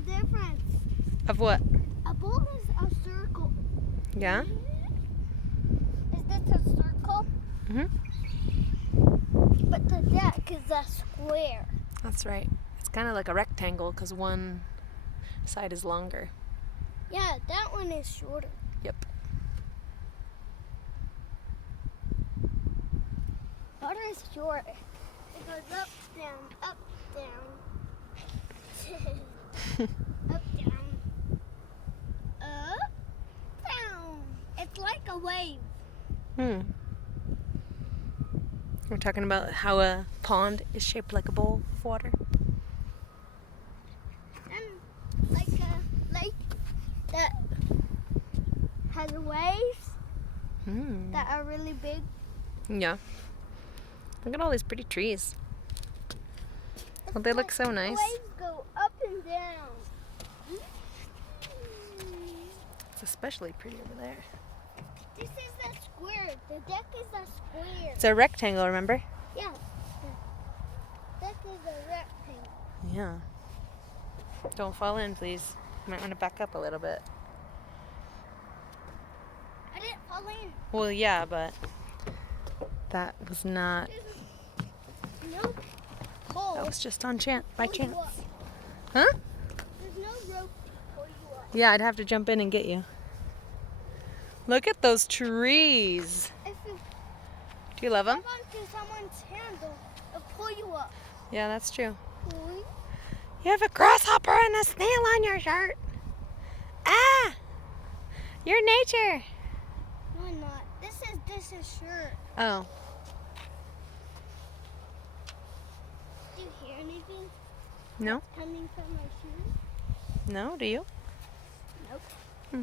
the difference. Of what? A bowl is a circle. Yeah? Is this a circle? Mm-hmm. But the deck is a square. That's right. It's kind of like a rectangle because one side is longer. Yeah, that one is shorter. Yep. Water is short. It goes up, down, up, down. Up, down. Up, down. It's like a wave. We're talking about how a pond is shaped like a bowl of water. And like a lake that has waves that are really big. Yeah. Look at all these pretty trees. Don't they look so nice? The waves go up and down. It's especially pretty over there. This is the square. The deck is a square. It's a rectangle, remember? Yeah. The deck is a rectangle. Yeah. Don't fall in, please. You might want to back up a little bit. I didn't fall in. Well, yeah, but that was not. No pole. That was just on chance, by Pull you chance. up. Huh? There's no rope to pull you up. Yeah, I'd have to jump in and get you. Look at those trees. If you Do you love them? grab onto someone's handle, it'll pull you up. Yeah, that's true. Pulling. You have a grasshopper and a snail on your shirt. Ah! You're nature. No, I'm not. This is shirt. Oh. Do you hear anything No? coming from my shoes? No, do you? Nope. Hmm.